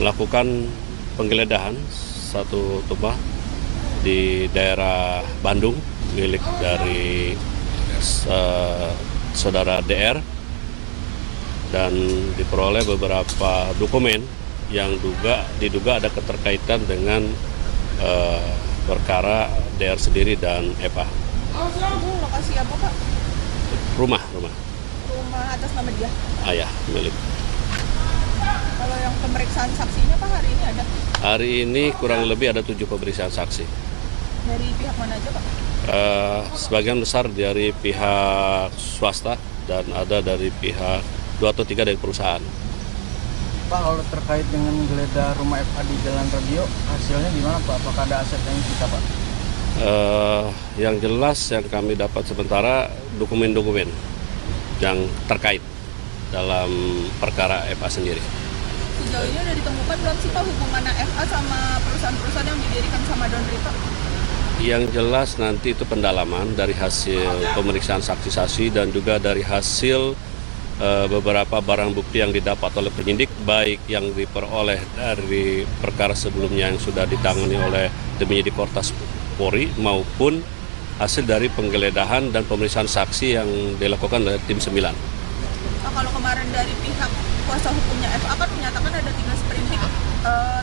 melakukan penggeledahan satu rumah di daerah Bandung milik dari saudara DR, dan diperoleh beberapa dokumen yang diduga ada keterkaitan dengan perkara DR sendiri dan FA. Itu lokasi apa, Pak? Rumah Rumah atas nama dia. ayah milik. Kalau yang pemeriksaan saksinya, Pak, hari ini ada? Hari ini kurang lebih ada 7 pemeriksaan saksi. Dari pihak mana aja, Pak? Sebagian besar dari pihak swasta dan ada dari pihak 2 atau 3 dari perusahaan. Pak, kalau terkait dengan geledah rumah FA di Jalan Radio, hasilnya gimana, Pak? Apakah ada aset yang disita, Pak? Yang jelas yang kami dapat sementara dokumen-dokumen yang terkait dalam perkara FA sendiri. Sejauh ini udah ditemukan belum sih, Pak, hubungan FA sama perusahaan-perusahaan yang didirikan sama Don Rito? Yang jelas nanti itu pendalaman dari hasil pemeriksaan saksi-saksi dan juga dari hasil beberapa barang bukti yang didapat oleh penyidik, baik yang diperoleh dari perkara sebelumnya yang sudah ditangani oleh tim penyidik Kortas Polri maupun hasil dari penggeledahan dan pemeriksaan saksi yang dilakukan oleh tim 9. Nah, kalau kemarin dari pihak kuasa hukumnya FA kan menyatakan ada 3 sprindik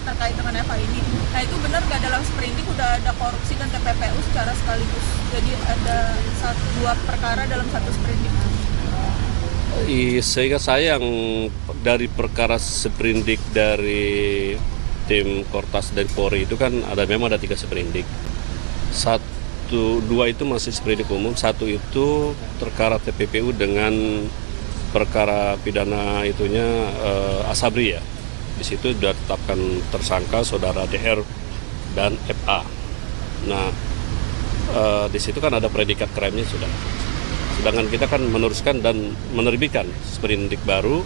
terkait dengan FA ini. Nah, itu benar nggak dalam sprindik udah ada korupsi dan TPPU secara sekaligus? Jadi ada 2 perkara dalam 1 sprindik. Sehingga saya yang dari perkara sprindik dari tim Kortas dan Polri itu kan memang ada 3 sprindik. 2 itu masih sprindik umum, 1 itu perkara TPPU dengan perkara pidana itunya Asabri ya. Di situ sudah ditetapkan tersangka saudara DR dan FA. Nah, di situ kan ada predikat krimnya sudah. Sedangkan kita kan meneruskan dan menerbitkan sprindik baru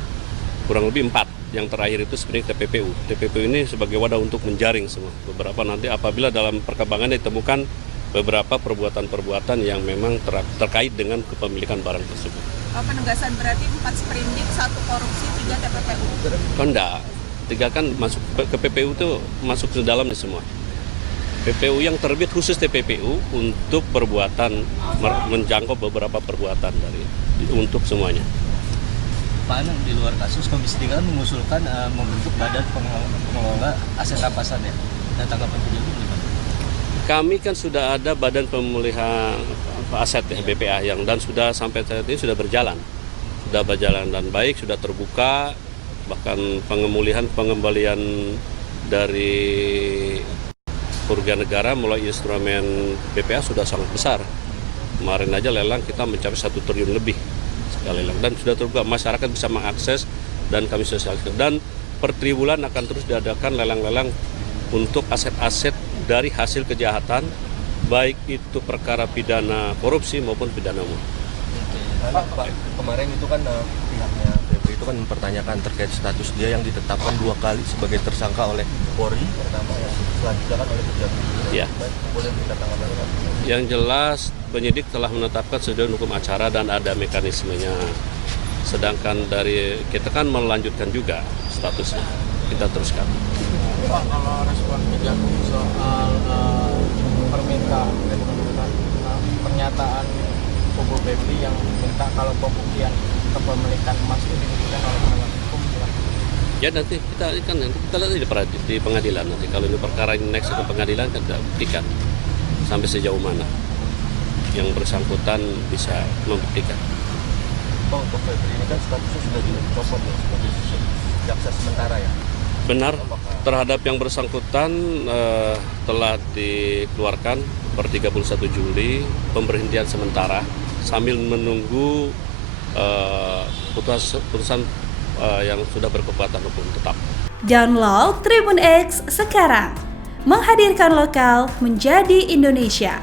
kurang lebih 4. Yang terakhir itu sprindik TPPU. TPPU ini sebagai wadah untuk menjaring semua. Beberapa nanti apabila dalam perkembangan ditemukan beberapa perbuatan-perbuatan yang memang terkait dengan kepemilikan barang tersebut. Penegasan berarti 4 sprindik, 1 korupsi, 3 TPPU? Oh, enggak. 3 kan masuk ke PPU itu masuk ke dalamnya semua. PPU yang terbit khusus TPPU untuk perbuatan menjangkau beberapa perbuatan untuk semuanya. Pak Anang, di luar kasus Komisi 3 kan mengusulkan membentuk badan pengelola aset rampasan ya. Dan tanggapan beliau gimana? Kami kan sudah ada badan pemulihan aset ya, BPA dan sudah sampai saat ini sudah berjalan dan baik, sudah terbuka, bahkan pengembalian dari kerugian negara melalui instrumen BPA sudah sangat besar. Kemarin aja lelang kita mencapai 1 triliun lebih sekali lelang, dan sudah terbuka, masyarakat bisa mengakses dan kami sosialisasikan. Dan per triwulan akan terus diadakan lelang-lelang untuk aset-aset dari hasil kejahatan, baik itu perkara pidana korupsi maupun pidana umum. Pak, kemarin itu kan pihaknya Febri itu kan mempertanyakan terkait status dia yang ditetapkan 2 kali sebagai tersangka oleh Polri, pertama yang selanjutnya kan oleh Kejaksaan. Ya. Boleh minta tanggapan Pak? Yang jelas penyidik telah menetapkan sejauh hukum acara dan ada mekanismenya. Sedangkan dari kita kan melanjutkan juga statusnya, kita teruskan. Pak, kalau respon Kejagung soal pernyataan kubu Febri yang minta kalau pembuktian kepemilikan emas itu dibuktikan oleh penegak hukum, Ya nanti kita lihat di pengadilan nanti. Kalau ini perkara ini next ke pengadilan kan kita buktikan sampai sejauh mana yang bersangkutan bisa membuktikan. Pak, untuk Febri ini kan statusnya sudah dicopot ya sebagai jaksa sementara ya. Benar, terhadap yang bersangkutan telah dikeluarkan per 31 Juli pemberhentian sementara sambil menunggu putusan yang sudah berkekuatan hukum tetap. Download Tribun X sekarang, menghadirkan lokal menjadi Indonesia.